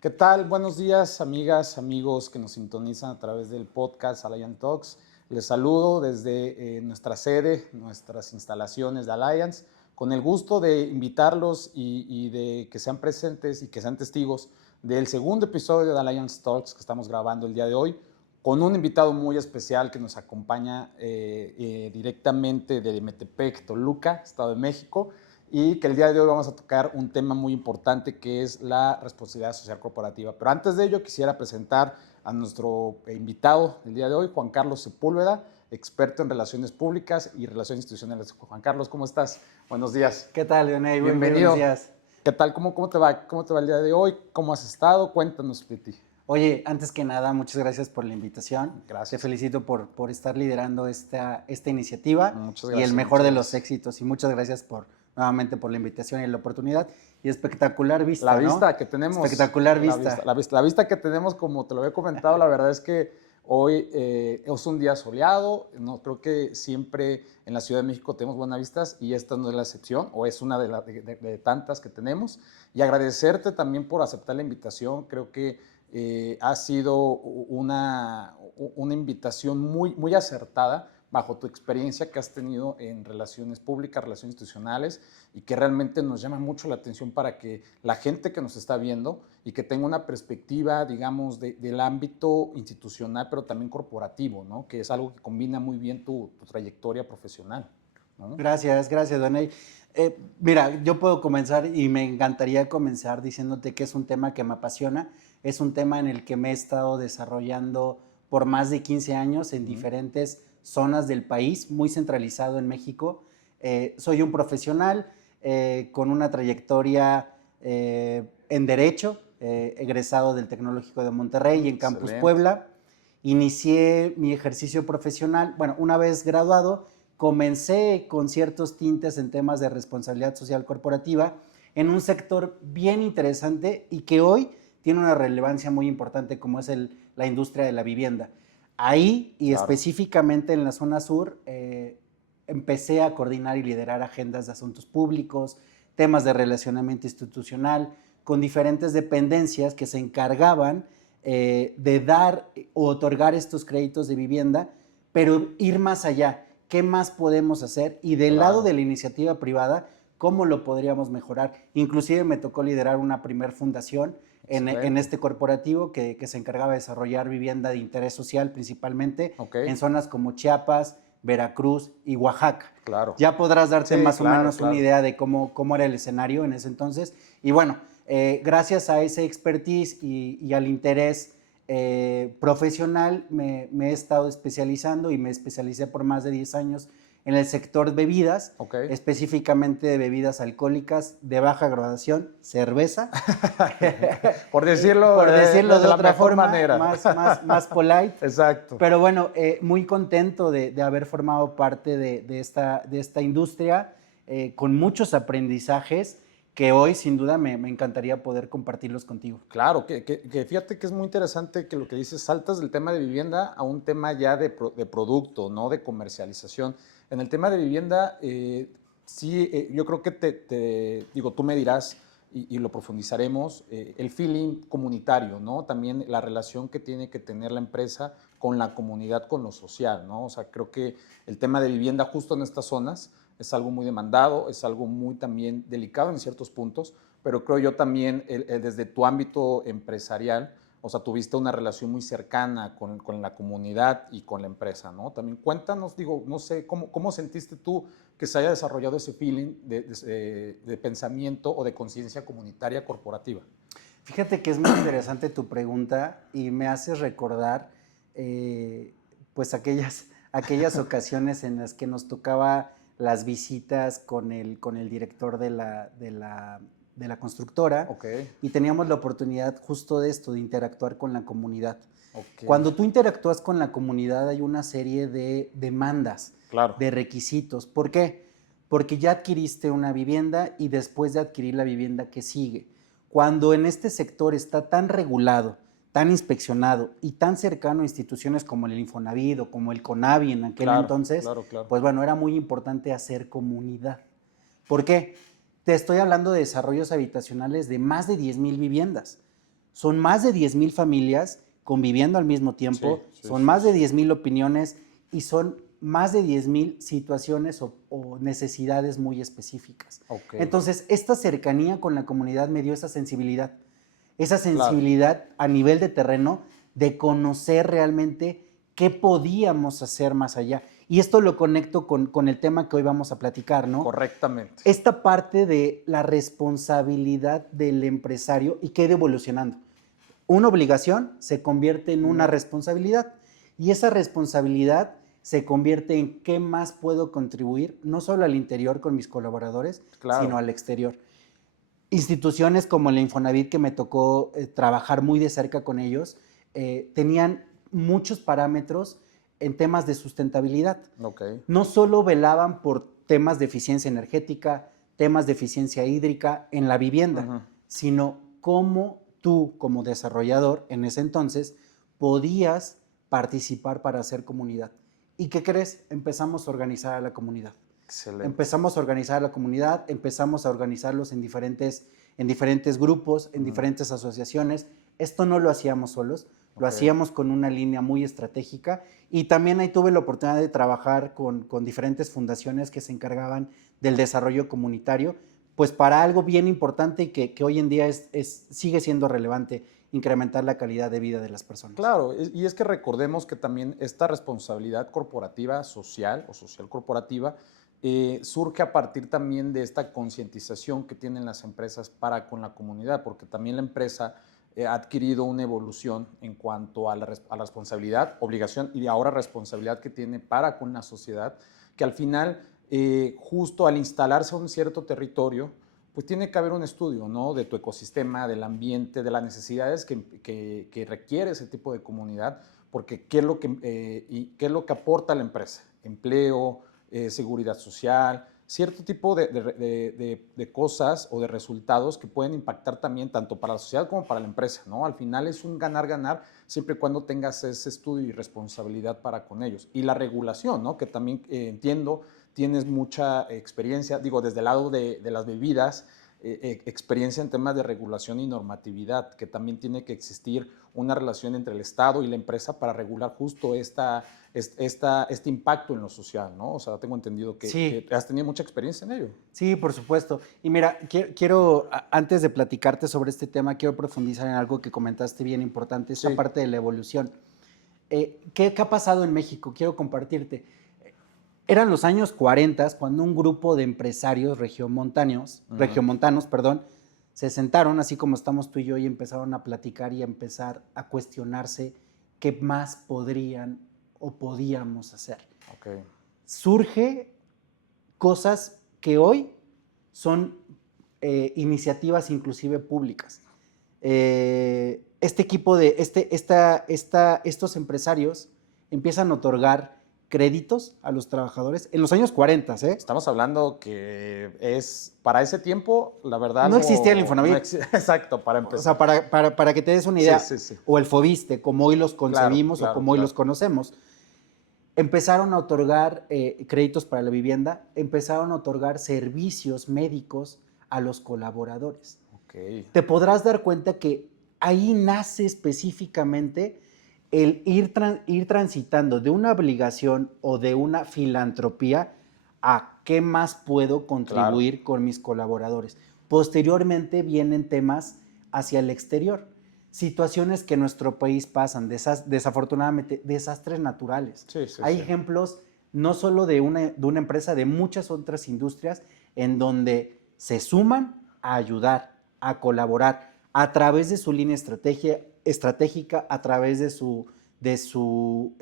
¿Qué tal? Buenos días, amigas, amigos que nos sintonizan a través del podcast Alliance Talks. Les saludo desde nuestra sede, nuestras instalaciones de Alliance, con el gusto de invitarlos y de que sean presentes y que sean testigos del segundo episodio de Alliance Talks que estamos grabando el día de hoy, con un invitado muy especial que nos acompaña directamente de Metepec, Toluca, Estado de México, y que el día de hoy vamos a tocar un tema muy importante que es la responsabilidad social corporativa. Pero antes de ello quisiera presentar a nuestro invitado del día de hoy, Juan Carlos Sepúlveda, experto en relaciones públicas y relaciones institucionales. Juan Carlos, ¿cómo estás? Buenos días. ¿Qué tal, Leonel? Muy Bienvenido. buenos días. ¿Qué tal? ¿Cómo te va? ¿Cómo te va el día de hoy? ¿Cómo has estado? Cuéntanos de ti. Oye, antes que nada, muchas gracias por la invitación. Gracias. Te felicito por estar liderando esta iniciativa. Muchas Y gracias. el mejor de los éxitos. Y muchas gracias nuevamente por la invitación y la oportunidad. Y espectacular vista, La vista, ¿no? que tenemos. Espectacular vista. La vista que tenemos, como te lo había comentado, la verdad es que hoy es un día soleado. No, creo que siempre en la Ciudad de México tenemos buenas vistas y esta no es la excepción, o es una de tantas que tenemos. Y agradecerte también por aceptar la invitación. Creo que ha sido una invitación muy acertada bajo tu experiencia que has tenido en relaciones públicas, relaciones institucionales, y que realmente nos llama mucho la atención para que la gente que nos está viendo y que tenga una perspectiva, digamos, del ámbito institucional, pero también corporativo, ¿no? Que es algo que combina muy bien tu trayectoria profesional, ¿no? Gracias, Donay. Mira, yo puedo comenzar y me encantaría comenzar diciéndote que es un tema que me apasiona, es un tema en el que me he estado desarrollando por más de 15 años en diferentes zonas del país, muy centralizado en México. Soy un profesional con una trayectoria en Derecho, egresado del Tecnológico de Monterrey y en Campus Puebla. Inicié mi ejercicio profesional, bueno, una vez graduado, comencé con ciertos tintes en temas de responsabilidad social corporativa en un sector bien interesante y que hoy tiene una relevancia muy importante como es la industria de la vivienda. Ahí y específicamente en la zona sur empecé a coordinar y liderar agendas de asuntos públicos, temas de relacionamiento institucional con diferentes dependencias que se encargaban de dar o otorgar estos créditos de vivienda, pero ir más allá. ¿Qué más podemos hacer? Y del lado de la iniciativa privada, ¿cómo lo podríamos mejorar? Inclusive me tocó liderar una primer fundación en este corporativo que se encargaba de desarrollar vivienda de interés social principalmente en zonas como Chiapas, Veracruz y Oaxaca. Claro. Ya podrás darte más o menos una idea de cómo era el escenario en ese entonces. Y bueno, gracias a ese expertise y al interés profesional me he estado especializando y me especialicé por más de 10 años en el sector bebidas, específicamente de bebidas alcohólicas de baja graduación, cerveza. por decirlo de otra forma, manera. Más polite. Exacto. Pero bueno, muy contento de haber formado parte de esta industria con muchos aprendizajes que hoy sin duda me encantaría poder compartirlos contigo. Claro, que fíjate que es muy interesante que lo que dices, saltas del tema de vivienda a un tema ya de producto, no de comercialización. En el tema de vivienda, sí, yo creo que digo, tú me dirás y lo profundizaremos, el feeling comunitario, ¿no? También la relación que tiene que tener la empresa con la comunidad, con lo social, ¿no? O sea, creo que el tema de vivienda justo en estas zonas es algo muy demandado, es algo muy también delicado en ciertos puntos, pero creo yo también desde tu ámbito empresarial, o sea, tuviste una relación muy cercana con la comunidad y con la empresa, ¿no? También cuéntanos, digo, no sé, ¿cómo sentiste tú que se haya desarrollado ese feeling de pensamiento o de conciencia comunitaria corporativa? Fíjate que es muy interesante tu pregunta y me hace recordar pues aquellas ocasiones en las que nos tocaba las visitas con el director de la constructora y teníamos la oportunidad justo de esto, de interactuar con la comunidad. Cuando tú interactúas con la comunidad hay una serie de demandas, de requisitos. ¿Por qué? Porque ya adquiriste una vivienda y después de adquirir la vivienda, ¿qué sigue? Cuando en este sector está tan regulado, tan inspeccionado y tan cercano a instituciones como el Infonavit o como el CONAVI en aquel entonces, pues bueno, era muy importante hacer comunidad. ¿Por qué? Te estoy hablando de desarrollos habitacionales de más de 10,000 viviendas. Son más de 10,000 familias conviviendo al mismo tiempo, son más de 10,000 opiniones y son más de 10,000 situaciones o necesidades muy específicas. Okay. Entonces, esta cercanía con la comunidad me dio esa sensibilidad Claro. a nivel de terreno de conocer realmente qué podíamos hacer más allá. Y esto lo conecto con el tema que hoy vamos a platicar, ¿no? Correctamente. Esta parte de la responsabilidad del empresario y que ha ido evolucionando. Una obligación se convierte en una responsabilidad y esa responsabilidad se convierte en qué más puedo contribuir, no solo al interior con mis colaboradores, Claro. sino al exterior. Instituciones como la Infonavit, que me tocó trabajar muy de cerca con ellos, tenían muchos parámetros en temas de sustentabilidad. Okay. No solo velaban por temas de eficiencia energética, temas de eficiencia hídrica en la vivienda, sino cómo tú como desarrollador en ese entonces podías participar para hacer comunidad. ¿Y qué crees? Empezamos a organizar a la comunidad. Excelente. Empezamos a organizar a la comunidad, empezamos a organizarlos en diferentes grupos, en diferentes asociaciones. Esto no lo hacíamos solos, lo hacíamos con una línea muy estratégica y también ahí tuve la oportunidad de trabajar con diferentes fundaciones que se encargaban del desarrollo comunitario, pues para algo bien importante y que hoy en día sigue siendo relevante, incrementar la calidad de vida de las personas. Claro, y es que recordemos que también esta responsabilidad corporativa social o social corporativa surge a partir también de esta concientización que tienen las empresas para con la comunidad, porque también la empresa ha adquirido una evolución en cuanto a la responsabilidad, obligación y ahora responsabilidad que tiene para con la sociedad, que al final, justo al instalarse en un cierto territorio, pues tiene que haber un estudio, ¿no? De tu ecosistema, del ambiente, de las necesidades que requiere ese tipo de comunidad, porque qué es lo que aporta a la empresa, empleo, seguridad social, cierto tipo de cosas o de resultados que pueden impactar también tanto para la sociedad como para la empresa, ¿no? Al final es un ganar-ganar siempre y cuando tengas ese estudio y responsabilidad para con ellos. Y la regulación, ¿no? Que también entiendo, tienes mucha experiencia, digo, desde el lado de las bebidas, experiencia en temas de regulación y normatividad, que también tiene que existir una relación entre el Estado y la empresa para regular justo este impacto en lo social, ¿no? O sea, tengo entendido que has tenido mucha experiencia en ello. Sí, por supuesto. Y mira, antes de platicarte sobre este tema, quiero profundizar en algo que comentaste bien importante, esta parte de la evolución. ¿Qué ha pasado en México? Quiero compartirte. Eran los años 40 cuando un grupo de empresarios regiomontanos, se sentaron, así como estamos tú y yo, y empezaron a platicar y a empezar a cuestionarse qué más podrían o podíamos hacer. Okay. Surge Cosas que hoy son iniciativas inclusive públicas. Estos empresarios empiezan a otorgar créditos a los trabajadores en los años 40. Estamos hablando que para ese tiempo, la verdad... No existía el Infonavit. Exacto, para empezar. O sea, para que te des una idea, sí. O el Fobiste, como hoy los concebimos o como hoy los conocemos. Empezaron a otorgar créditos para la vivienda, empezaron a otorgar servicios médicos a los colaboradores. Okay. Te podrás dar cuenta que ahí nace específicamente el ir transitando de una obligación o de una filantropía a qué más puedo contribuir con mis colaboradores. Posteriormente vienen temas hacia el exterior, situaciones que en nuestro país pasan, desafortunadamente, desastres naturales. Hay ejemplos no solo de una empresa, de muchas otras industrias en donde se suman a ayudar, a colaborar a través de su línea estratégica, a través de su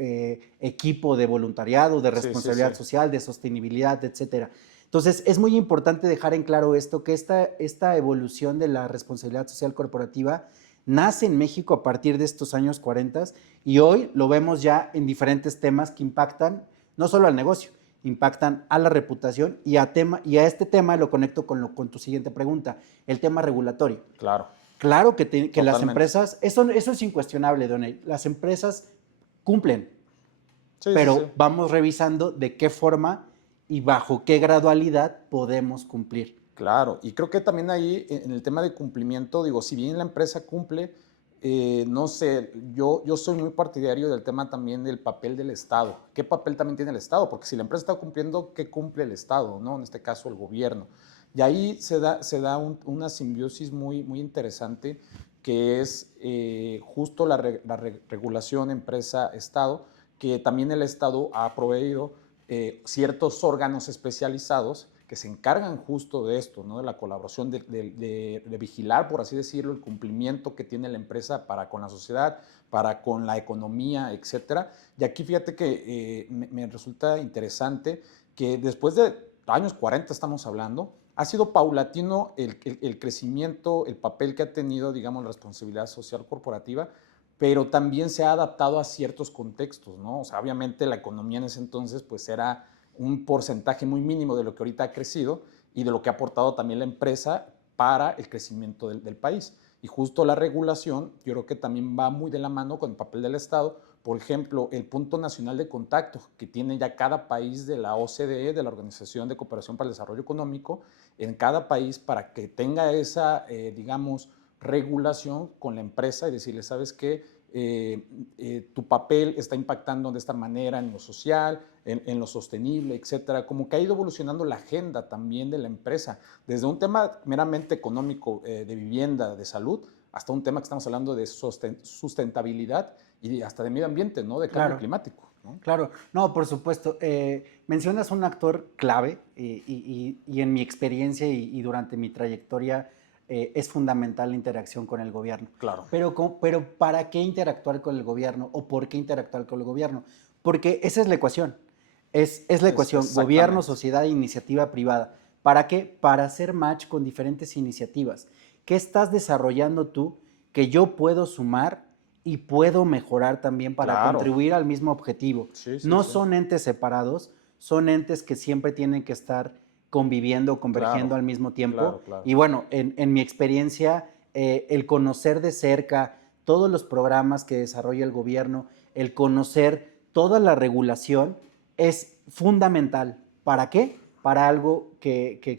equipo de voluntariado, de responsabilidad social, de sostenibilidad, etcétera. Entonces, es muy importante dejar en claro esto, que esta evolución de la responsabilidad social corporativa nace en México a partir de estos años 40 y hoy lo vemos ya en diferentes temas que impactan no solo al negocio, impactan a la reputación y a este tema lo conecto con tu siguiente pregunta, el tema regulatorio. Claro que las empresas, eso es incuestionable, Donay, las empresas cumplen, pero vamos revisando de qué forma y bajo qué gradualidad podemos cumplir. Claro, y creo que también ahí en el tema de cumplimiento, digo, si bien la empresa cumple, no sé, yo soy muy partidario del tema también del papel del Estado. ¿Qué papel también tiene el Estado? Porque si la empresa está cumpliendo, ¿qué cumple el Estado, ¿no? En este caso, el gobierno. Y ahí se da una simbiosis muy interesante, que es justo la regulación empresa-Estado, que también el Estado ha proveído ciertos órganos especializados que se encargan justo de esto, ¿no? De la colaboración, de vigilar, por así decirlo, el cumplimiento que tiene la empresa para con la sociedad, para con la economía, etcétera. Y aquí fíjate que me resulta interesante que después de años 40 estamos hablando, ha sido paulatino el crecimiento, el papel que ha tenido, digamos, la responsabilidad social corporativa, pero también se ha adaptado a ciertos contextos, ¿no? O sea, obviamente la economía en ese entonces pues era un porcentaje muy mínimo de lo que ahorita ha crecido y de lo que ha aportado también la empresa para el crecimiento del país. Y justo la regulación, yo creo que también va muy de la mano con el papel del Estado. Por ejemplo, el punto nacional de contacto que tiene ya cada país de la OCDE, de la Organización de Cooperación para el Desarrollo Económico, en cada país para que tenga esa, digamos, regulación con la empresa y decirle, ¿sabes qué? Tu papel está impactando de esta manera en lo social, en lo sostenible, etcétera. Como que ha ido evolucionando la agenda también de la empresa, desde un tema meramente económico de vivienda, de salud, hasta un tema que estamos hablando de sustentabilidad y hasta de medio ambiente, ¿no? De cambio Claro. climático, ¿no? Claro, no, por supuesto. Mencionas un actor clave y en mi experiencia y durante mi trayectoria es fundamental la interacción con el gobierno. Claro. Pero ¿para qué interactuar con el gobierno o por qué interactuar con el gobierno? Porque esa es la ecuación. Es la ecuación gobierno, sociedad e iniciativa privada. ¿Para qué? Para hacer match con diferentes iniciativas. ¿Qué estás desarrollando tú que yo puedo sumar y puedo mejorar también para Claro. contribuir al mismo objetivo? Sí, No sí. son entes separados, son entes que siempre tienen que estar conviviendo, convergiendo Claro, al mismo tiempo. claro. Y bueno, en mi experiencia, el conocer de cerca todos los programas que desarrolla el gobierno, el conocer toda la regulación es fundamental. ¿Para qué? Para algo que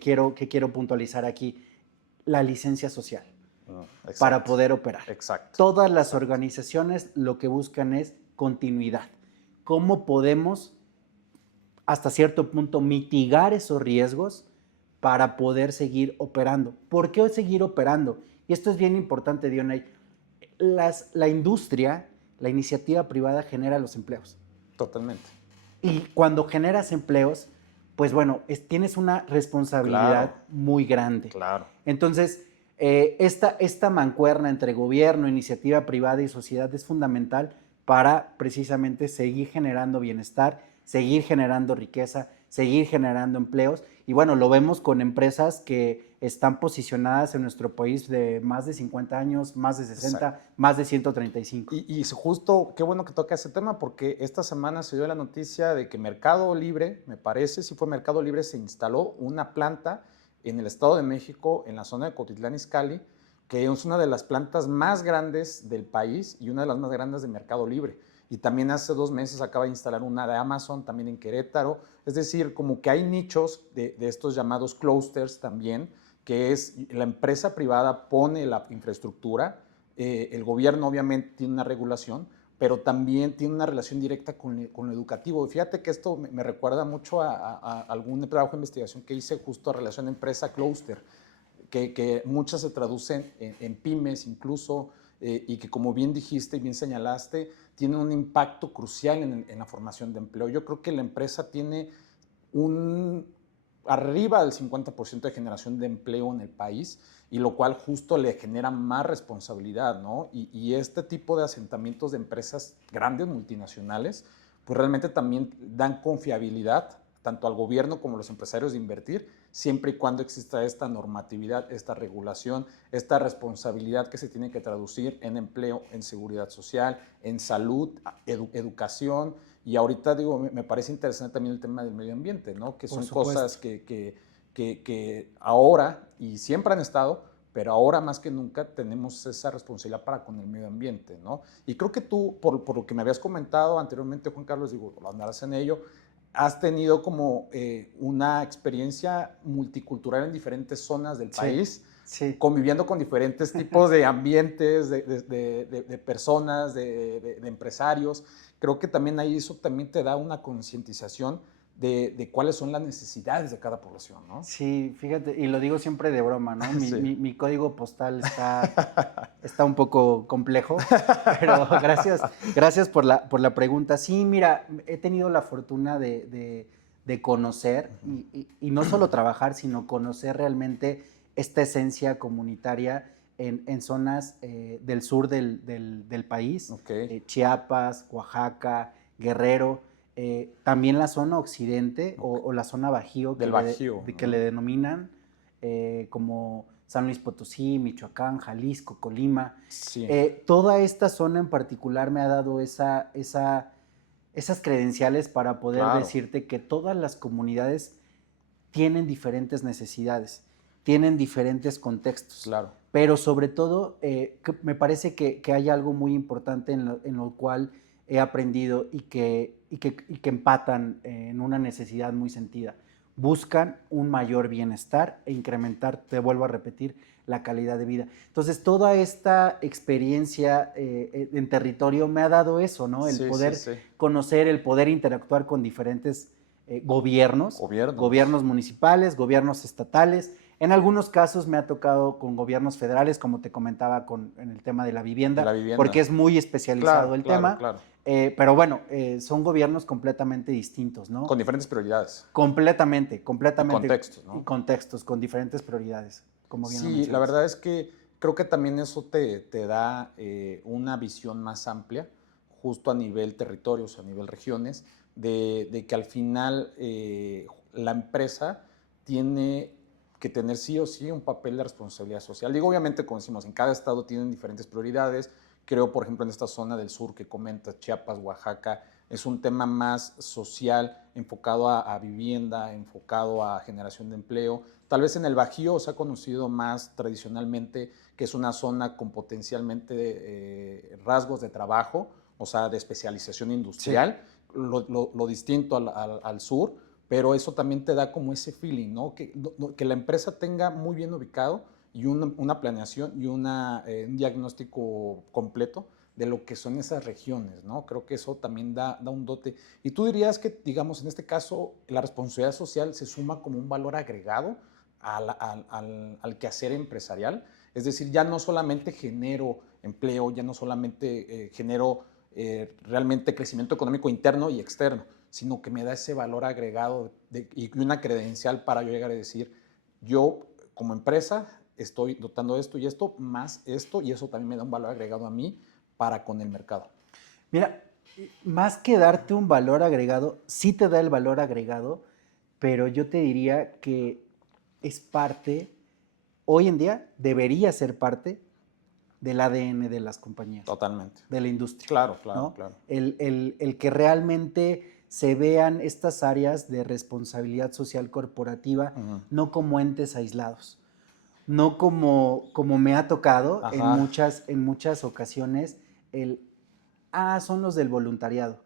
quiero puntualizar aquí, la licencia social. Para poder operar. Exacto. Todas las organizaciones lo que buscan es continuidad. ¿Cómo podemos, hasta cierto punto, mitigar esos riesgos para poder seguir operando? ¿Por qué seguir operando? Y esto es bien importante, Dionay. La industria, la iniciativa privada genera los empleos. Totalmente. Y cuando generas empleos, pues bueno, tienes una responsabilidad muy grande. Claro. Entonces, esta mancuerna entre gobierno, iniciativa privada y sociedad es fundamental para precisamente seguir generando bienestar, seguir generando riqueza, seguir generando empleos. Y bueno, lo vemos con empresas que están posicionadas en nuestro país de más de 50 años, más de 60, exacto, más de 135. Y justo, qué bueno que toca ese tema, porque esta semana se dio la noticia de que Mercado Libre, me parece, si fue Mercado Libre, se instaló una planta en el Estado de México, en la zona de Cotitlán Izcalli, que es una de las plantas más grandes del país y una de las más grandes de Mercado Libre. Y también hace 2 meses acaba de instalar una de Amazon, también en Querétaro. Es decir, como que hay nichos de estos llamados clusters también, que es la empresa privada pone la infraestructura, el gobierno obviamente tiene una regulación, pero también tiene una relación directa con lo educativo. Y fíjate que esto me recuerda mucho a algún trabajo de investigación que hice justo a relación empresa-clúster, que muchas se traducen en pymes incluso, y que como bien dijiste y bien señalaste, tienen un impacto crucial en la formación de empleo. Yo creo que la empresa tiene arriba del 50% de generación de empleo en el país, y lo cual justo le genera más responsabilidad, ¿no? Y este tipo de asentamientos de empresas grandes, multinacionales, pues realmente también dan confiabilidad tanto al gobierno como a los empresarios de invertir, siempre y cuando exista esta normatividad, esta regulación, esta responsabilidad que se tiene que traducir en empleo, en seguridad social, en salud, educación. Y ahorita digo, me parece interesante también el tema del medio ambiente, ¿no? Que son cosas que ahora y siempre han estado, pero ahora más que nunca tenemos esa responsabilidad para con el medio ambiente, ¿no? Y creo que tú, por lo que me habías comentado anteriormente, Juan Carlos, digo, andarás en ello, has tenido como una experiencia multicultural en diferentes zonas del país. Sí. conviviendo con diferentes tipos de ambientes, de personas, de empresarios. Creo que también ahí eso también te da una concientización de cuáles son las necesidades de cada población, ¿no? Sí, fíjate, y lo digo siempre de broma, ¿no? Mi, Sí. mi- mi código postal está un poco complejo, pero gracias por la pregunta. Sí, mira, he tenido la fortuna de conocer y no solo trabajar, sino conocer realmente esta esencia comunitaria en zonas del sur del país, Ok. Chiapas, Oaxaca, Guerrero. También la zona occidente o la zona bajío Del Bajío, que ¿no? le denominan como San Luis Potosí, Michoacán, Jalisco, Colima. Sí, Toda esta zona en particular me ha dado esas credenciales para poder claro, decirte que todas las comunidades tienen diferentes necesidades, tienen diferentes contextos, claro. pero sobre todo me parece que hay algo muy importante en lo cual he aprendido y que empatan en una necesidad muy sentida. Buscan un mayor bienestar e incrementar, te vuelvo a repetir, la calidad de vida. Entonces, toda esta experiencia en territorio me ha dado eso, ¿no? El Sí, sí, poder sí. conocer, el poder interactuar con diferentes gobiernos, Gobiernos. municipales, gobiernos estatales. En algunos casos me ha tocado con gobiernos federales, como te comentaba en el tema de la De vivienda, la vivienda. porque es muy especializado Claro, el claro, tema. claro. Pero bueno, son gobiernos completamente distintos, ¿no? Con diferentes prioridades Completamente, y completamente. contextos, Y ¿no? contextos, con diferentes prioridades, como bien lo Sí, la mencionas. verdad es que creo que también eso te da una visión más amplia, justo a nivel territorios, a nivel regiones, de que al final la empresa tiene que tener sí o sí un papel de responsabilidad social. Digo, obviamente, como decimos, en cada estado tienen diferentes prioridades. Creo, por ejemplo, en esta zona del sur que comentas, Chiapas, Oaxaca, es un tema más social, enfocado a vivienda, enfocado a generación de empleo. Tal vez en el Bajío se ha conocido más tradicionalmente que es una zona con potencialmente rasgos de trabajo, o sea, de especialización Sí. industrial, lo distinto al sur, pero eso también te da como ese feeling, ¿no? Que la empresa tenga muy bien ubicado y una planeación y un diagnóstico completo de lo que son esas regiones, ¿no? Creo que eso también da un dote. Y tú dirías que, digamos, en este caso, la responsabilidad social se suma como un valor agregado al quehacer empresarial. Es decir, ya no solamente genero empleo, ya no solamente genero realmente crecimiento económico interno y externo, sino que me da ese valor agregado y una credencial para yo llegar a decir, yo como empresa estoy dotando esto y esto, más esto, y eso también me da un valor agregado a mí para con el mercado. Mira, más que darte un valor agregado, sí te da el valor agregado, pero yo te diría que es parte, hoy en día debería ser parte del ADN de las compañías, Totalmente. de la industria, Claro, claro, ¿no? claro. El que realmente se vean estas áreas de responsabilidad social corporativa no como entes aislados, no como me ha tocado Ajá. en muchas ocasiones son los del voluntariado,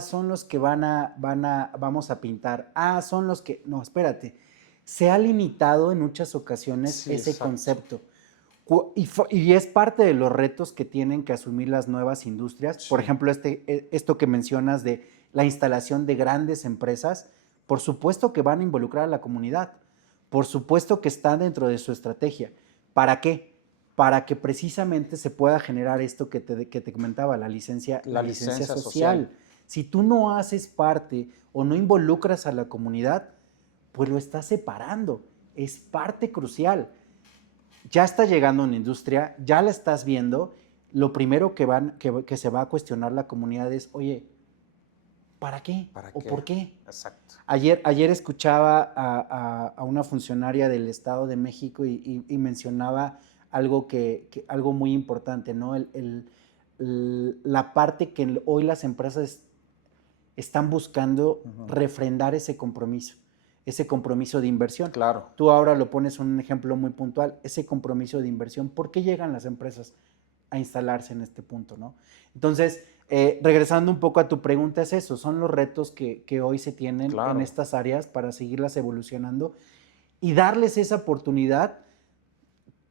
son los que vamos a pintar, son los que, no, espérate, se ha limitado en muchas ocasiones Sí, ese exacto. concepto. Y es parte de los retos que tienen que asumir las nuevas industrias. Sí. Por ejemplo, esto que mencionas de la instalación de grandes empresas, por supuesto que van a involucrar a la comunidad, por supuesto que está dentro de su estrategia. ¿Para qué? Para que precisamente se pueda generar esto que te comentaba, la licencia social. Si tú no haces parte o no involucras a la comunidad, pues lo estás separando. Es parte crucial. Ya está llegando una industria, ya la estás viendo. Lo primero que se va a cuestionar la comunidad es, oye, ¿para qué? ¿Para ¿O qué? por qué? Exacto. Ayer escuchaba a una funcionaria del Estado de México y mencionaba algo muy importante, ¿no? La parte que hoy las empresas están buscando refrendar ese compromiso de inversión. Claro. Tú ahora lo pones un ejemplo muy puntual, ese compromiso de inversión. ¿Por qué llegan las empresas a instalarse en este punto, ¿no? Entonces, regresando un poco a tu pregunta, es eso, son los retos que hoy se tienen en estas áreas para seguirlas evolucionando y darles esa oportunidad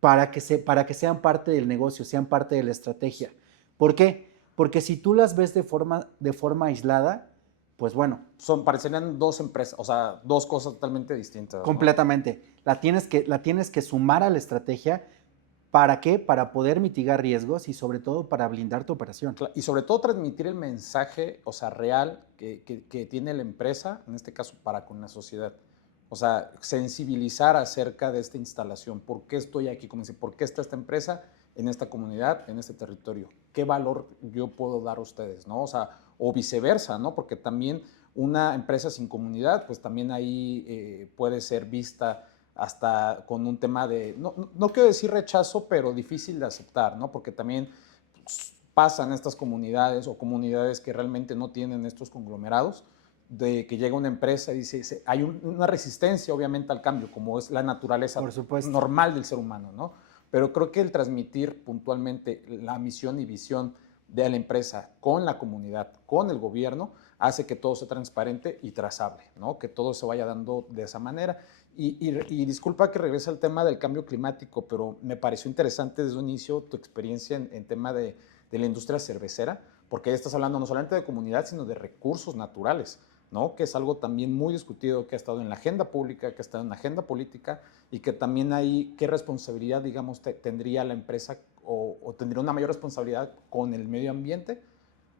para que sean parte del negocio, sean parte de la estrategia. ¿Por qué? Porque si tú las ves de forma aislada, pues bueno. Parecerían dos empresas, o sea, dos cosas totalmente distintas, ¿no? Completamente. La tienes que sumar a la estrategia. ¿Para qué? Para poder mitigar riesgos y sobre todo para blindar tu operación. Y sobre todo transmitir el mensaje, o sea, real que tiene la empresa, en este caso para con la sociedad. O sea, sensibilizar acerca de esta instalación. ¿Por qué estoy aquí? Como dice, ¿por qué está esta empresa en esta comunidad, en este territorio? ¿Qué valor yo puedo dar a ustedes? ¿No? O sea, o viceversa, ¿no? Porque también una empresa sin comunidad, pues también ahí puede ser vista hasta con un tema de, no quiero decir rechazo, pero difícil de aceptar, ¿no? Porque también pasan estas comunidades o comunidades que realmente no tienen estos conglomerados, de que llega una empresa y dice hay una resistencia obviamente al cambio, como es la naturaleza normal del ser humano, ¿no? Pero creo que el transmitir puntualmente la misión y visión de la empresa con la comunidad, con el gobierno, hace que todo sea transparente y trazable, ¿no? Que todo se vaya dando de esa manera. Y disculpa que regrese al tema del cambio climático, pero me pareció interesante desde un inicio tu experiencia en tema de la industria cervecera, porque ahí estás hablando no solamente de comunidad, sino de recursos naturales, ¿no? Que es algo también muy discutido, que ha estado en la agenda pública, que ha estado en la agenda política, y que también ahí, ¿qué responsabilidad, digamos, tendría la empresa o tendría una mayor responsabilidad con el medio ambiente?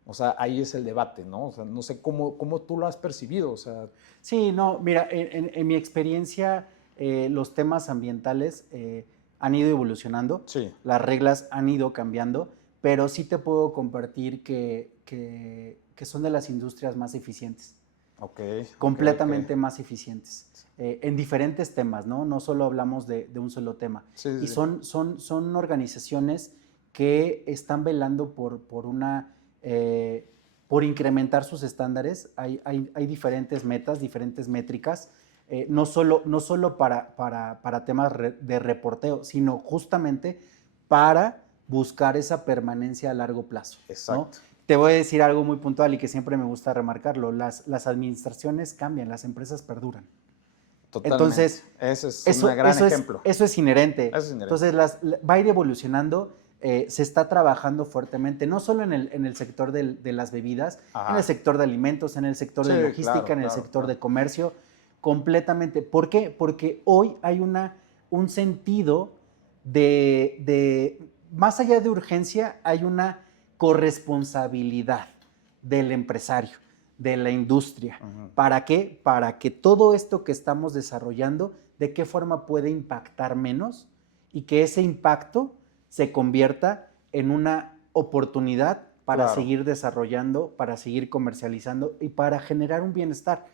O sea, ahí es el debate, ¿no? O sea, no sé cómo tú lo has percibido, o sea. Sí, no, mira, en mi experiencia, los temas ambientales han ido evolucionando, Sí. Las reglas han ido cambiando, pero sí te puedo compartir que son de las industrias más eficientes. Completamente más eficientes. En diferentes temas, ¿no? No solo hablamos de un solo tema. Sí. Y son organizaciones que están velando por incrementar sus estándares. Hay diferentes metas, diferentes métricas, no solo para temas de reporteo, sino justamente para buscar esa permanencia a largo plazo. Exacto. ¿No? Te voy a decir algo muy puntual y que siempre me gusta remarcarlo. Las administraciones cambian, las empresas perduran. Totalmente. Entonces, ese es un gran ejemplo. Eso es inherente. Eso es inherente. Entonces, va a ir evolucionando. Se está trabajando fuertemente, no solo en el sector de las bebidas, en el sector de alimentos, en el sector de logística, en el sector de comercio, completamente. ¿Por qué? Porque hoy hay un sentido más allá de urgencia, hay una corresponsabilidad del empresario, de la industria. ¿Para qué? Para que todo esto que estamos desarrollando, ¿de qué forma puede impactar menos? Y que ese impacto se convierta en una oportunidad para seguir desarrollando, para seguir comercializando y para generar un bienestar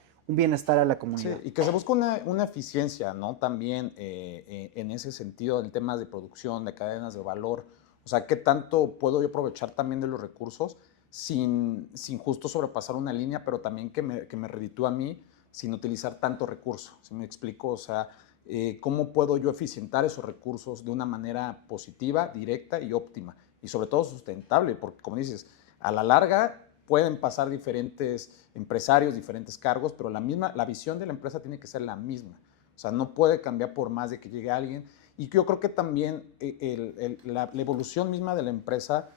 a la comunidad. Sí, y que se busca una eficiencia, ¿no? También en ese sentido, en temas de producción, de cadenas de valor. O sea, ¿qué tanto puedo yo aprovechar también de los recursos sin justo sobrepasar una línea, pero también que me reditúe a mí sin utilizar tanto recurso? ¿Sí me explico? O sea, ¿cómo puedo yo eficientar esos recursos de una manera positiva, directa y óptima? Y sobre todo sustentable, porque como dices, a la larga pueden pasar diferentes empresarios, diferentes cargos, pero la visión de la empresa tiene que ser la misma. O sea, no puede cambiar por más de que llegue alguien. Y yo creo que también la evolución misma de la empresa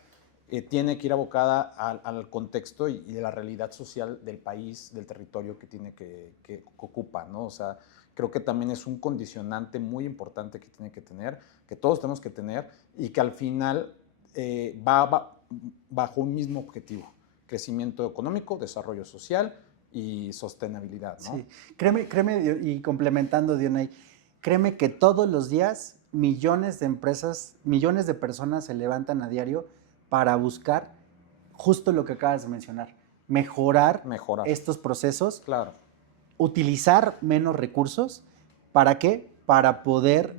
tiene que ir abocada al contexto y de la realidad social del país, del territorio que ocupa, ¿no? O sea, creo que también es un condicionante muy importante que tiene que tener, que todos tenemos que tener y que al final va bajo un mismo objetivo: crecimiento económico, desarrollo social y sostenibilidad, ¿no? Sí, créeme, y complementando, Dionay, créeme que todos los días millones de empresas, millones de personas se levantan a diario para buscar justo lo que acabas de mencionar, mejorar. Estos procesos, utilizar menos recursos. ¿Para qué? Para poder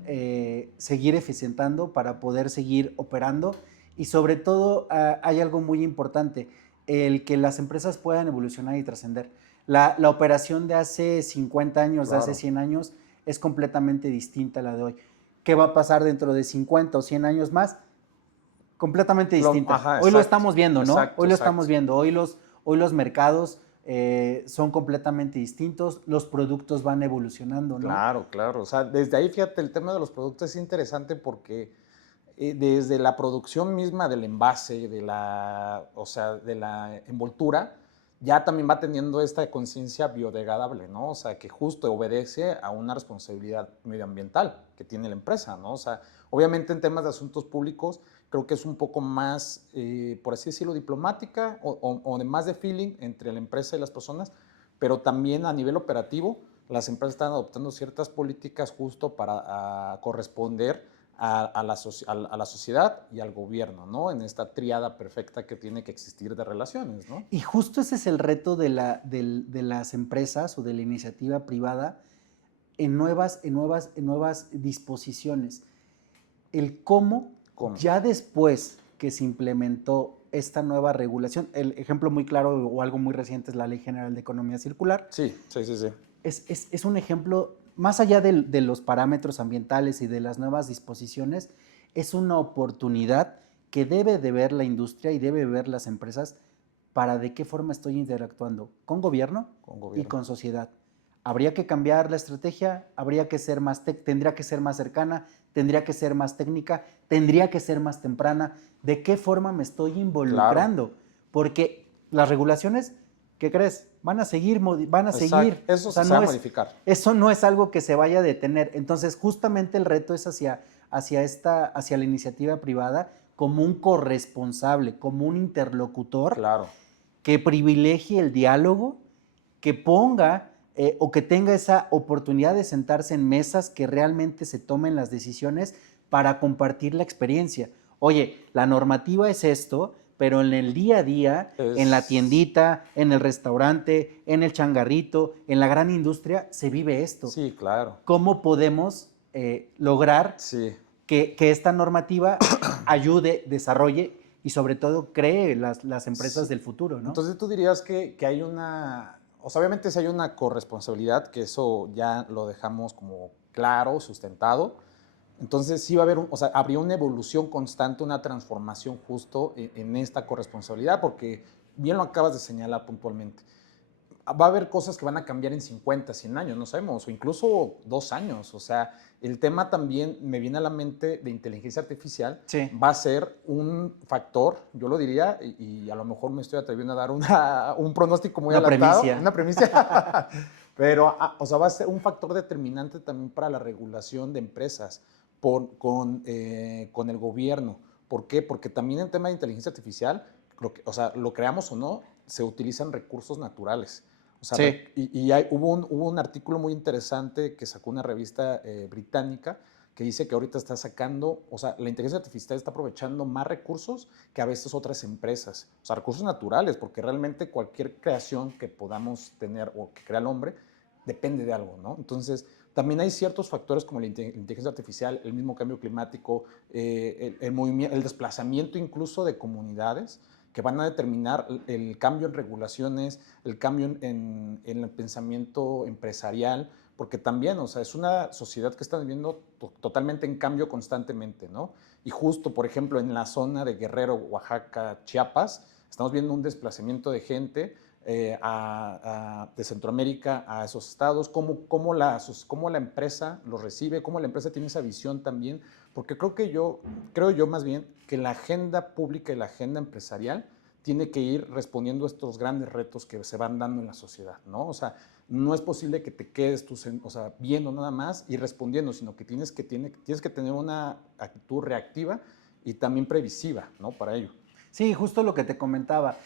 seguir eficientando, para poder seguir operando y sobre todo hay algo muy importante, el que las empresas puedan evolucionar y trascender. La operación de hace 50 años, de hace 100 años, es completamente distinta a la de hoy. ¿Qué va a pasar dentro de 50 o 100 años más? Completamente distinta. Hoy lo estamos viendo, ¿no? Hoy lo estamos viendo. Hoy los mercados son completamente distintos, los productos van evolucionando, ¿no? Claro, claro. O sea, desde ahí, fíjate, el tema de los productos es interesante porque desde la producción misma del envase, o sea, de la envoltura, ya también va teniendo esta conciencia biodegradable, ¿no? O sea, que justo obedece a una responsabilidad medioambiental que tiene la empresa, ¿no? O sea, obviamente en temas de asuntos públicos creo que es un poco más, por así decirlo, diplomática o de más de feeling entre la empresa y las personas, pero también a nivel operativo las empresas están adoptando ciertas políticas justo para corresponder a la sociedad y al gobierno, ¿no? En esta tríada perfecta que tiene que existir de relaciones, ¿no? Y justo ese es el reto de las empresas o de la iniciativa privada en nuevas disposiciones. El cómo, ¿Cómo? ya después que se implementó esta nueva regulación, el ejemplo muy claro o algo muy reciente es la Ley General de Economía Circular. Sí, sí, sí, sí. Es un ejemplo, más allá de los parámetros ambientales y de las nuevas disposiciones, es una oportunidad que debe de ver la industria y debe ver las empresas para de qué forma estoy interactuando con gobierno y con sociedad. Habría que cambiar la estrategia, habría que ser tendría que ser más cercana, tendría que ser más técnica, tendría que ser más temprana. ¿De qué forma me estoy involucrando? Claro. Porque las regulaciones, ¿qué crees? Van a seguir, van a seguir. Exacto. Eso O sea, se va a no es, modificar. eso no es algo que se vaya a detener. Entonces, justamente el reto es hacia la iniciativa privada como un corresponsable, como un interlocutor Claro. que privilegie el diálogo, que ponga o que tenga esa oportunidad de sentarse en mesas que realmente se tomen las decisiones para compartir la experiencia. Oye, la normativa es esto, pero en el día a día, en la tiendita, en el restaurante, en el changarrito, en la gran industria, se vive esto. Sí, claro. ¿Cómo podemos lograr sí. que esta normativa ayude, desarrolle y sobre todo cree las empresas del futuro, ¿no? Entonces tú dirías que hay una, o sea, obviamente si hay una corresponsabilidad, que eso ya lo dejamos como claro, sustentado. Entonces sí va a haber, o sea, habría una evolución constante, una transformación justo en esta corresponsabilidad, porque bien lo acabas de señalar puntualmente. Va a haber cosas que van a cambiar en 50, 100 años, no sabemos, o incluso 2 años. O sea, el tema también me viene a la mente de inteligencia artificial. Sí. Va a ser un factor, yo lo diría, y a lo mejor me estoy atreviendo a dar un pronóstico muy adelantado. Una premisa. Pero, o sea, va a ser un factor determinante también para la regulación de empresas con el gobierno. ¿Por qué? Porque también en tema de inteligencia artificial, o sea, lo creamos o no, se utilizan recursos naturales. O sea, sí. Hubo un artículo muy interesante que sacó una revista británica que dice que ahorita está sacando, o sea, la inteligencia artificial está aprovechando más recursos que a veces otras empresas. O sea, recursos naturales, porque realmente cualquier creación que podamos tener o que crea el hombre depende de algo, ¿no? Entonces, también hay ciertos factores como la inteligencia artificial, el mismo cambio climático, el desplazamiento incluso de comunidades, que van a determinar el cambio en regulaciones, el cambio en el pensamiento empresarial, porque también, o sea, es una sociedad que está viviendo totalmente en cambio constantemente, ¿no? Y justo, por ejemplo, en la zona de Guerrero, Oaxaca, Chiapas, estamos viendo un desplazamiento de gente de Centroamérica a esos estados, cómo la empresa los recibe, cómo la empresa tiene esa visión también, porque creo yo más bien que la agenda pública y la agenda empresarial tiene que ir respondiendo a estos grandes retos que se van dando en la sociedad, ¿no? O sea, no es posible que te quedes tú, o sea, viendo nada más y respondiendo, sino que tienes que tener una actitud reactiva y también previsiva, ¿no? Para ello. Sí, justo lo que te comentaba.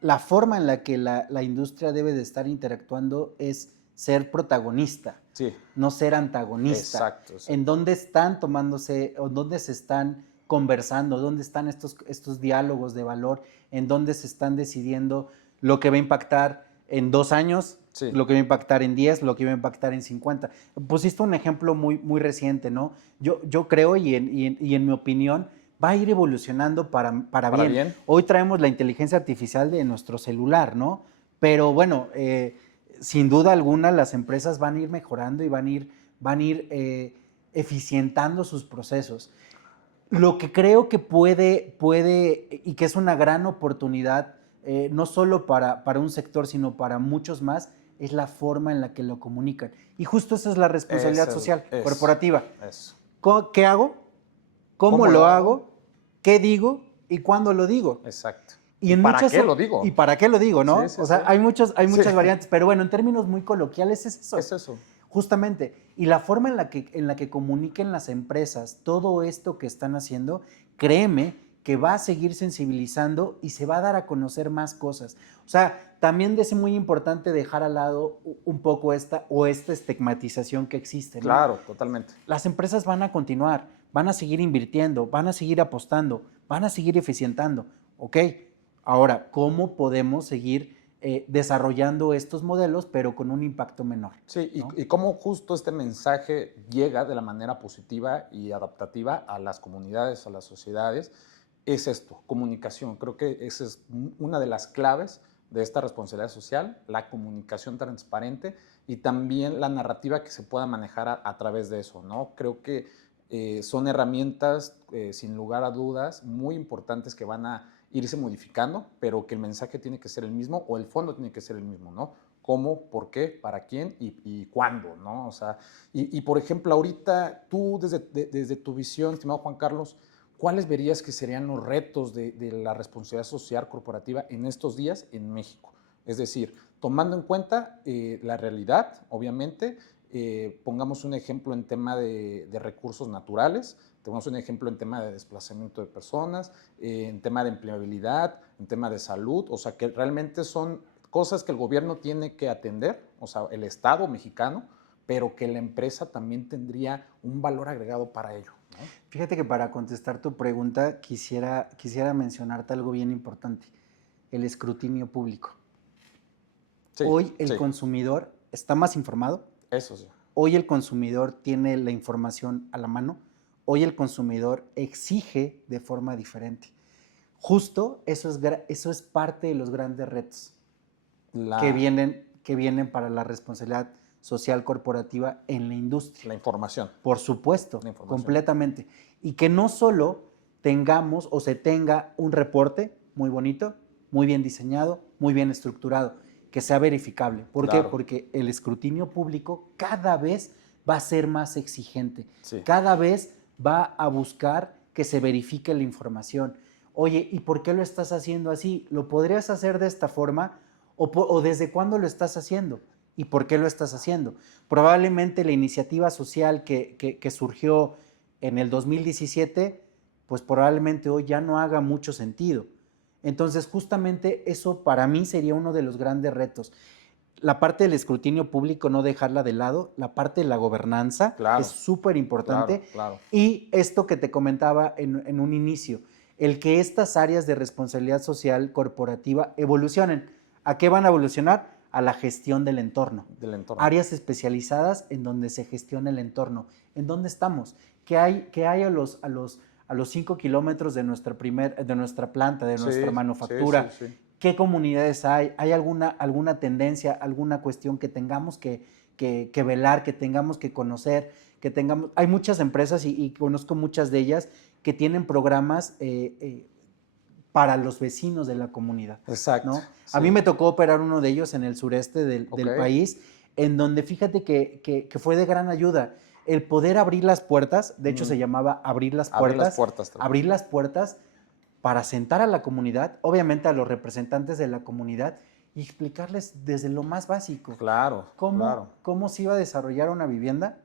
La forma en la que la industria debe de estar interactuando es ser protagonista, sí. no ser antagonista. Exacto. En dónde están tomándose, o dónde se están conversando, dónde están estos diálogos de valor, en dónde se están decidiendo lo que va a impactar en 2 años, sí. lo que va a impactar en 10, lo que va a impactar en 50. Pusiste un ejemplo muy, muy reciente, ¿no? Yo creo y en mi opinión va a ir evolucionando para bien. Hoy traemos la inteligencia artificial de nuestro celular, ¿no? Pero bueno, sin duda alguna las empresas van a ir mejorando y van a ir eficientando sus procesos. Lo que creo que puede y que es una gran oportunidad, no solo para un sector, sino para muchos más, es la forma en la que lo comunican. Y justo esa es la responsabilidad social corporativa. Eso. ¿Qué hago? ¿Cómo lo hago? ¿Qué digo? ¿Y cuándo lo digo? Exacto. ¿Y para qué lo digo? ¿Y para qué lo digo, no? Sí, O sea, sí. hay muchas variantes, pero bueno, en términos muy coloquiales es eso. Es eso. Justamente. Y la forma en la que comuniquen las empresas todo esto que están haciendo, créeme que va a seguir sensibilizando y se va a dar a conocer más cosas. O sea, también es muy importante dejar al lado un poco esta estigmatización que existe, ¿no? Claro, totalmente. Las empresas van a continuar, van a seguir invirtiendo, van a seguir apostando, van a seguir eficientando. ¿Ok? Ahora, ¿cómo podemos seguir desarrollando estos modelos, pero con un impacto menor? Sí, ¿no? y cómo justo este mensaje llega de la manera positiva y adaptativa a las comunidades, a las sociedades, es esto, comunicación. Creo que esa es una de las claves de esta responsabilidad social, la comunicación transparente y también la narrativa que se pueda manejar a través de eso, ¿no? Creo que son herramientas, sin lugar a dudas, muy importantes que van a irse modificando, pero que el mensaje tiene que ser el mismo o el fondo tiene que ser el mismo, ¿no? Cómo, por qué, para quién y cuándo, ¿no? O sea, por ejemplo, ahorita tú desde tu visión, estimado Juan Carlos, ¿cuáles verías que serían los retos de la responsabilidad social corporativa en estos días en México? Es decir, tomando en cuenta la realidad, obviamente, pongamos un ejemplo en tema de recursos naturales, tenemos un ejemplo en tema de desplazamiento de personas, en tema de empleabilidad, en tema de salud, o sea que realmente son cosas que el gobierno tiene que atender, o sea, el Estado mexicano, pero que la empresa también tendría un valor agregado para ello, ¿no? Fíjate que para contestar tu pregunta quisiera mencionarte algo bien importante, el escrutinio público. Sí, Hoy el sí. consumidor está más informado. Eso sí. Hoy el consumidor tiene la información a la mano. Hoy el consumidor exige de forma diferente. Justo eso es parte de los grandes retos que vienen para la responsabilidad social corporativa en la industria. La información. Por supuesto, La información. completamente. Y que no solo tengamos o se tenga un reporte muy bonito, muy bien diseñado, muy bien estructurado, que sea verificable. ¿Por qué? Porque el escrutinio público cada vez va a ser más exigente. Sí. Cada vez va a buscar que se verifique la información. Oye, ¿y por qué lo estás haciendo así? ¿Lo podrías hacer de esta forma? ¿O desde cuándo lo estás haciendo? ¿Y por qué lo estás haciendo? Probablemente la iniciativa social que surgió en el 2017, pues probablemente hoy ya no haga mucho sentido. Entonces, justamente eso para mí sería uno de los grandes retos. La parte del escrutinio público, no dejarla de lado, la parte de la gobernanza es súper importante. Claro. Y esto que te comentaba en un inicio, el que estas áreas de responsabilidad social corporativa evolucionen. ¿A qué van a evolucionar? A la gestión del entorno. Áreas especializadas en donde se gestiona el entorno. ¿En dónde estamos? ¿Qué hay a los 5 kilómetros de nuestra planta, de nuestra manufactura? Sí. ¿Qué comunidades hay? ¿Hay alguna tendencia, alguna cuestión que tengamos que velar, que tengamos que conocer? Hay muchas empresas y conozco muchas de ellas que tienen programas para los vecinos de la comunidad. Exacto. ¿no? Sí. A mí me tocó operar uno de ellos en el sureste del país, en donde fíjate que fue de gran ayuda. El poder abrir las puertas, de hecho se llamaba abrir las puertas para sentar a la comunidad, obviamente a los representantes de la comunidad, y explicarles desde lo más básico. ¿Cómo se iba a desarrollar una vivienda?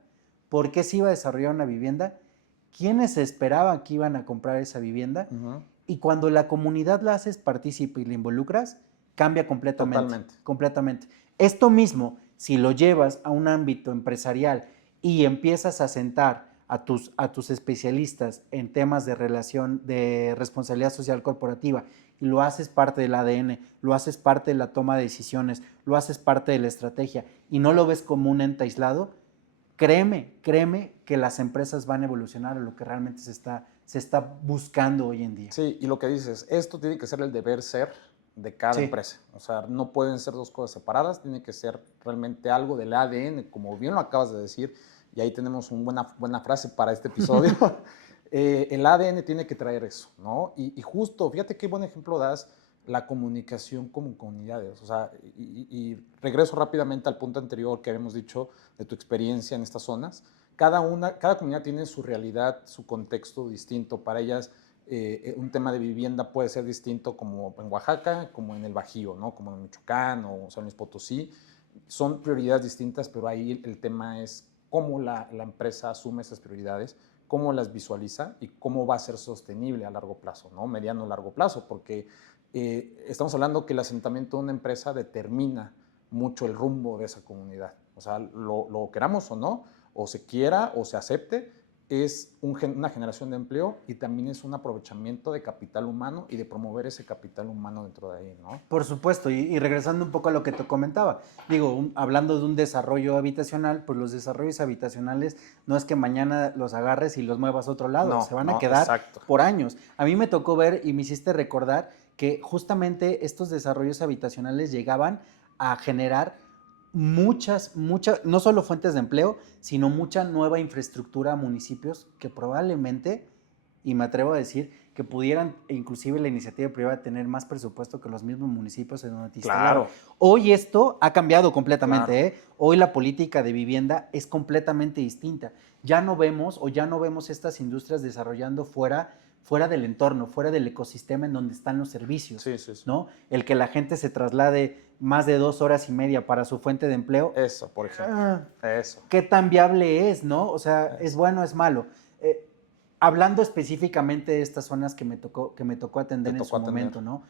¿Por qué se iba a desarrollar una vivienda? ¿Quiénes esperaban que iban a comprar esa vivienda? Y cuando la comunidad la haces partícipe y la involucras, cambia completamente. Esto mismo, si lo llevas a un ámbito empresarial y empiezas a sentar a tus especialistas en temas de responsabilidad social corporativa y lo haces parte del ADN, lo haces parte de la toma de decisiones, lo haces parte de la estrategia y no lo ves como un ente aislado, créeme que las empresas van a evolucionar a lo que realmente se está buscando hoy en día. Sí, y lo que dices, esto tiene que ser el deber ser de cada empresa. O sea, no pueden ser dos cosas separadas, tiene que ser realmente algo del ADN, como bien lo acabas de decir, y ahí tenemos una buena frase para este episodio. el ADN tiene que traer eso, ¿no? Y justo, fíjate qué buen ejemplo das, la comunicación como comunidades. O sea, y regreso rápidamente al punto anterior que habíamos dicho de tu experiencia en estas zonas. Cada comunidad tiene su realidad, su contexto distinto. Para ellas, un tema de vivienda puede ser distinto como en Oaxaca, como en el Bajío, ¿no? Como en Michoacán o San Luis Potosí. Son prioridades distintas, pero ahí el tema es cómo la empresa asume esas prioridades, cómo las visualiza y cómo va a ser sostenible a largo plazo, ¿no? Mediano o largo plazo, porque estamos hablando que el asentamiento de una empresa determina mucho el rumbo de esa comunidad. O sea, lo queramos o no, o se quiera o se acepte, es una generación de empleo y también es un aprovechamiento de capital humano y de promover ese capital humano dentro de ahí, ¿no? Por supuesto, y regresando un poco a lo que te comentaba, digo, hablando de un desarrollo habitacional, pues los desarrollos habitacionales no es que mañana los agarres y los muevas a otro lado, No, se van no, a quedar exacto. por años. A mí me tocó ver y me hiciste recordar que justamente estos desarrollos habitacionales llegaban a generar muchas, no solo fuentes de empleo, sino mucha nueva infraestructura a municipios que probablemente, y me atrevo a decir, que pudieran, inclusive la iniciativa privada, tener más presupuesto que los mismos municipios en donde te instalaron. Claro. Hoy esto ha cambiado completamente, Claro. Hoy la política de vivienda es completamente distinta. Ya no vemos estas industrias desarrollando fuera del entorno, fuera del ecosistema en donde están los servicios, Sí, sí, sí. ¿no? El que la gente se traslade más de 2 horas y media para su fuente de empleo. Eso, por ejemplo. Eso. ¿Qué tan viable es, no? O sea, ¿es bueno o es malo? Hablando específicamente de estas zonas que me tocó atender en su momento, ¿no?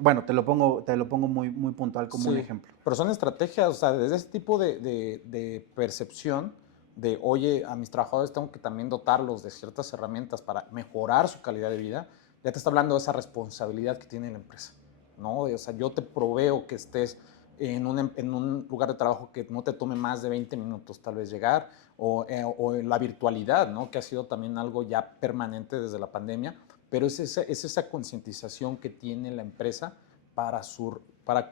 Bueno, te lo pongo muy, muy puntual como un ejemplo. Pero son estrategias, o sea, desde ese tipo de percepción de, oye, a mis trabajadores tengo que también dotarlos de ciertas herramientas para mejorar su calidad de vida, ya te está hablando de esa responsabilidad que tiene la empresa, ¿no? O sea, yo te proveo que estés en un lugar de trabajo que no te tome más de 20 minutos tal vez llegar, o en la virtualidad, ¿no? Que ha sido también algo ya permanente desde la pandemia, pero es esa concientización que tiene la empresa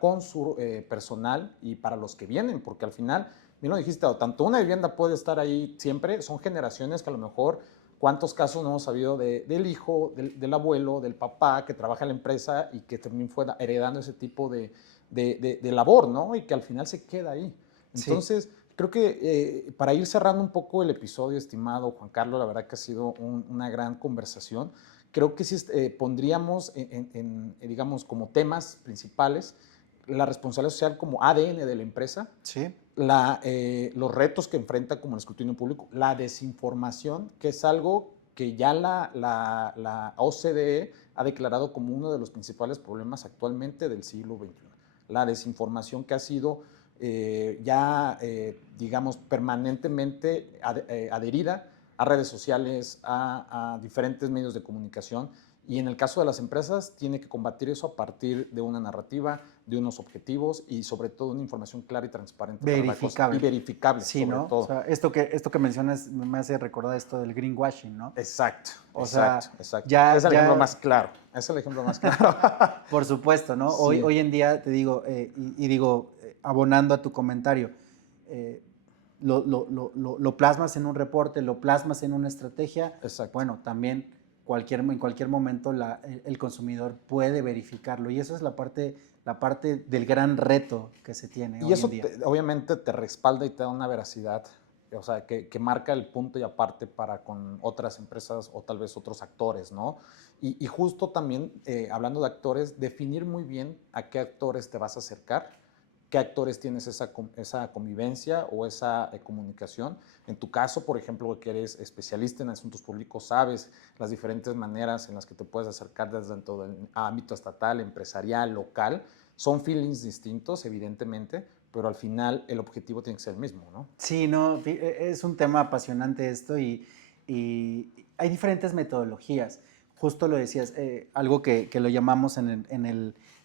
con su personal y para los que vienen, porque al final, bien lo dijiste, tanto una vivienda puede estar ahí siempre, son generaciones que a lo mejor, ¿cuántos casos no hemos sabido del hijo, del abuelo, del papá que trabaja en la empresa y que también fue heredando ese tipo de labor, ¿no? Y que al final se queda ahí. Entonces, sí, creo que para ir cerrando un poco el episodio, estimado Juan Carlos, la verdad que ha sido una gran conversación. Creo que sí pondríamos, digamos, como temas principales la responsabilidad social como ADN de la empresa, sí, los retos que enfrenta como el escrutinio público, la desinformación, que es algo que ya la OCDE ha declarado como uno de los principales problemas actualmente del siglo XXI. La desinformación que ha sido digamos, permanentemente adherida a redes sociales, a diferentes medios de comunicación. Y en el caso de las empresas, tiene que combatir eso a partir de una narrativa, de unos objetivos y sobre todo una información clara y transparente. Verificable. Y verificable, sí, sobre ¿no? todo. O sea, esto que mencionas me hace recordar esto del greenwashing, ¿no? Exacto, exacto. Es el ejemplo más claro. Es el ejemplo más claro. Por supuesto, ¿no? Sí. Hoy en día, te digo, abonando a tu comentario, lo plasmas en un reporte, lo plasmas en una estrategia. Exacto. Bueno, también en cualquier momento el consumidor puede verificarlo y eso es la parte del gran reto que se tiene hoy en día. Obviamente te respalda y te da una veracidad, o sea, que marca el punto y aparte para con otras empresas o tal vez otros actores, ¿no? Y justo también, hablando de actores, definir muy bien a qué actores te vas a acercar, qué actores tienes esa convivencia o esa comunicación. En tu caso, por ejemplo, que eres especialista en asuntos públicos, sabes las diferentes maneras en las que te puedes acercar desde dentro del ámbito estatal, empresarial, local. Son feelings distintos, evidentemente, pero al final el objetivo tiene que ser el mismo, ¿no? Sí, no, es un tema apasionante esto y hay diferentes metodologías. Justo lo decías, algo que lo llamamos en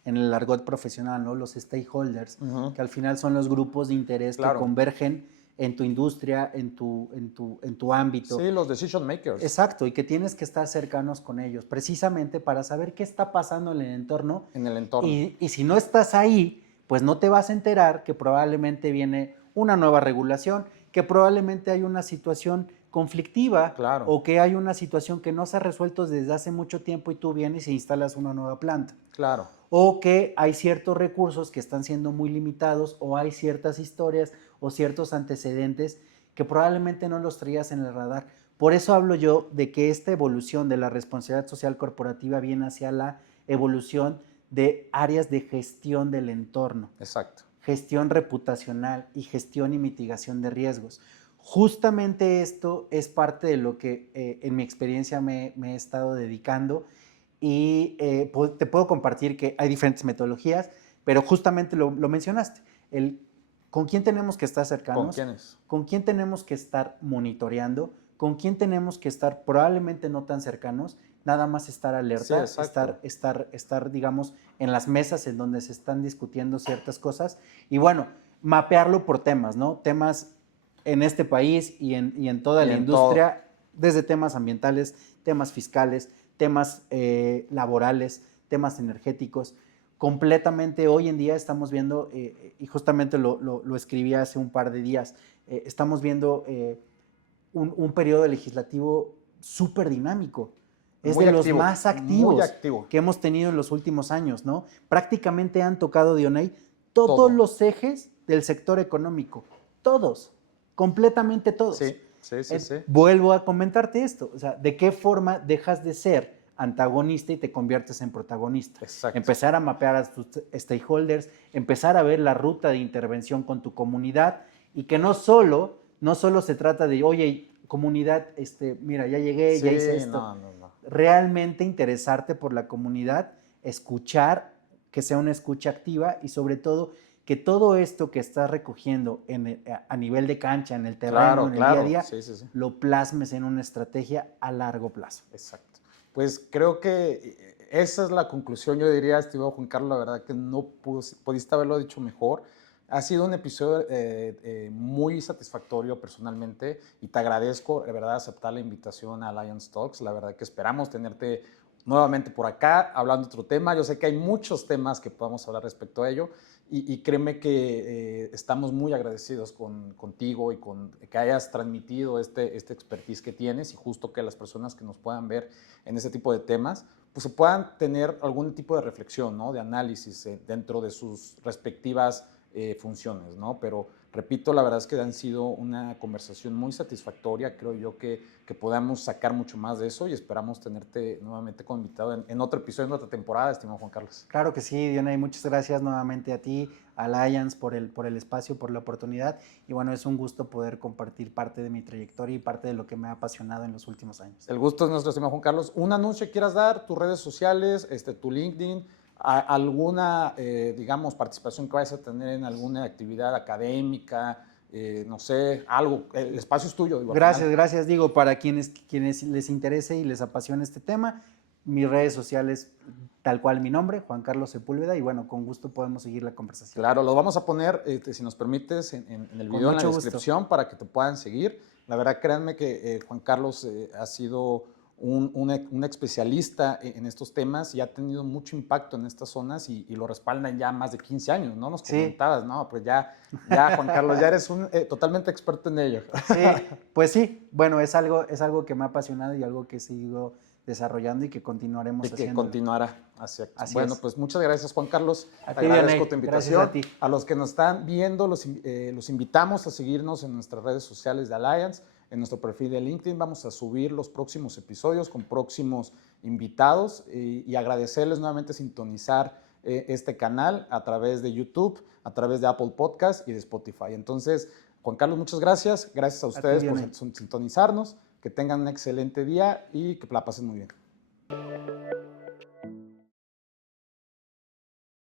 el argot profesional, ¿no? Los stakeholders, que al final son los grupos de interés que convergen en tu industria, en tu ámbito. Sí, los decision makers. Exacto, y que tienes que estar cercanos con ellos, precisamente para saber qué está pasando en el entorno. En el entorno. Y si no estás ahí, pues no te vas a enterar que probablemente viene una nueva regulación, que probablemente hay una situación conflictiva Claro. o que hay una situación que no se ha resuelto desde hace mucho tiempo y tú vienes e instalas una nueva planta. Claro. O que hay ciertos recursos que están siendo muy limitados o hay ciertas historias o ciertos antecedentes que probablemente no los traías en el radar. Por eso hablo yo de que esta evolución de la responsabilidad social corporativa viene hacia la evolución de áreas de gestión del entorno. Exacto. Gestión reputacional y gestión y mitigación de riesgos. Justamente esto es parte de lo que en mi experiencia me he estado dedicando y te puedo compartir que hay diferentes metodologías, pero justamente lo mencionaste, con quién tenemos que estar cercanos, ¿Con quiénes? con quién tenemos que estar monitoreando, con quién tenemos que estar probablemente no tan cercanos, nada más estar alerta, Sí, estar, digamos, en las mesas en donde se están discutiendo ciertas cosas y bueno, mapearlo por temas, ¿no? Temas en este país y en toda la industria, desde temas ambientales, temas fiscales, temas laborales, temas energéticos. Completamente hoy en día estamos viendo, y justamente lo escribí hace un par de días, estamos viendo un periodo legislativo súper dinámico. Es muy de activo, los más activos muy activo que hemos tenido en los últimos años, ¿no? Prácticamente han tocado, Dioney, todos Todo. los ejes del sector económico. Todos. Completamente todos. Sí. Vuelvo a comentarte esto. O sea, ¿de qué forma dejas de ser antagonista y te conviertes en protagonista? Exacto. Empezar a mapear a tus stakeholders, empezar a ver la ruta de intervención con tu comunidad y que no solo se trata de, oye, comunidad, mira, ya llegué, ya hice esto. No. Realmente interesarte por la comunidad, escuchar, que sea una escucha activa y sobre todo que todo esto que estás recogiendo a nivel de cancha, en el terreno, en el día a día, lo plasmes en una estrategia a largo plazo. Exacto. Pues creo que esa es la conclusión, yo diría, estimado Juan Carlos, la verdad que no pudiste haberlo dicho mejor. Ha sido un episodio muy satisfactorio personalmente y te agradezco, de verdad, aceptar la invitación a Alliance Talks. La verdad que esperamos tenerte nuevamente por acá hablando de otro tema. Yo sé que hay muchos temas que podamos hablar respecto a ello y créeme que estamos muy agradecidos contigo y con que hayas transmitido este expertise que tienes y justo que las personas que nos puedan ver en ese tipo de temas pues se puedan tener algún tipo de reflexión, ¿no? De análisis dentro de sus respectivas funciones, ¿no? Pero repito, la verdad es que han sido una conversación muy satisfactoria. Creo yo que podamos sacar mucho más de eso y esperamos tenerte nuevamente como invitado en otro episodio, en otra temporada, estimado Juan Carlos. Claro que sí, Dionay, muchas gracias nuevamente a ti, a Alliance, por el espacio, por la oportunidad. Y bueno, es un gusto poder compartir parte de mi trayectoria y parte de lo que me ha apasionado en los últimos años. El gusto es nuestro, estimado Juan Carlos. Un anuncio que quieras dar, tus redes sociales, tu LinkedIn, alguna, digamos, participación que vayas a tener en alguna actividad académica, no sé, algo, el espacio es tuyo. Digo, gracias, digo, para quienes les interese y les apasione este tema, mis redes sociales, tal cual mi nombre, Juan Carlos Sepúlveda, y bueno, con gusto podemos seguir la conversación. Claro, lo vamos a poner, si nos permites, en el video, en la descripción, para que te puedan seguir. La verdad, créanme que Juan Carlos ha sido un especialista en estos temas y ha tenido mucho impacto en estas zonas y lo respaldan ya más de 15 años, ¿no? Nos comentabas, ¿no? Pues ya Juan Carlos, ya eres totalmente experto en ello. Sí, pues sí, bueno, es algo que me ha apasionado y algo que sigo desarrollando y que continuaremos haciendo. Y que continuará. Así bueno, es. pues muchas gracias, Juan Carlos. A ti, agradezco Vianney. tu invitación. Gracias a ti. A los que nos están viendo, los invitamos a seguirnos en nuestras redes sociales de Alliance, en nuestro perfil de LinkedIn. Vamos a subir los próximos episodios con próximos invitados y agradecerles nuevamente sintonizar este canal a través de YouTube, a través de Apple Podcast y de Spotify. Entonces, Juan Carlos, muchas gracias. Gracias a ustedes por sintonizarnos. Que tengan un excelente día y que la pasen muy bien.